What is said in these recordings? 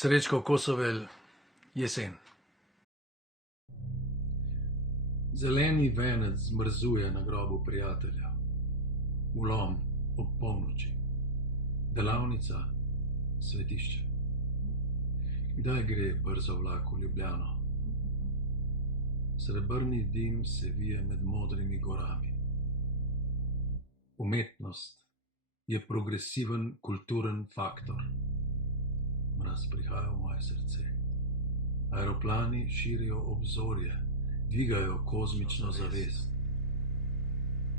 Srečko Kosovel, jesen. Zeleni venec zmrzuje na grobu prijatelja. Vlom ob polnoči. Delavnica, svetišče. Kdaj gre brzo vlak v Ljubljano? Srebrni dim se vije med modrimi gorami. Umetnost je progresiven kulturen faktor. Mraz prihaja v moje srce. Aeroplani širijo obzorje, dvigajo kozmično zavest.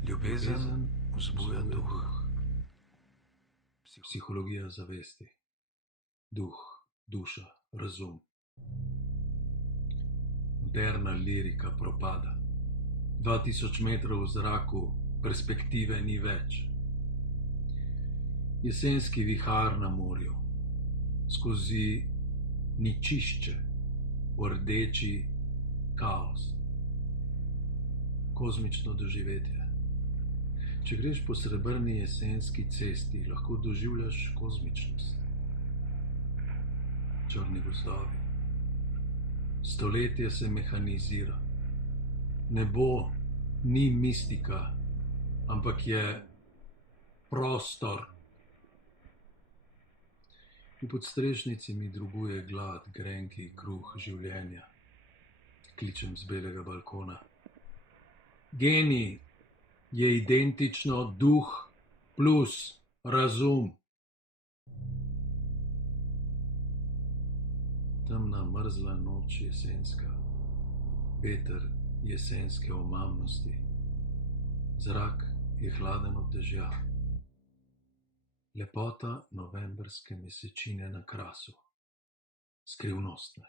Ljubezen vzbuja duh. Psihologija zavesti. Duh, duša, razum. Moderna lirika propada. 2000 metrov v zraku, perspektive ni več. Jesenski vihar na morju. Skozi ničišče, v rdeči kaos. Kozmično doživetje. Če greš po srebrni jesenski cesti, lahko doživljaš kozmičnost. Črni gozdovi. Stoletje se mehanizira. Nebo ni mistika, ampak je prostor. V podstrešnici mi druguje glad, grenki kruh življenja. Kličem z belega balkona. Genij je identično duh plus razum. Temna mrzla noč jesenska, veter jesenske omamnosti. Zrak je hladen od dežja. Lepota novembrske mesečine na Krasu. Skrivnostne.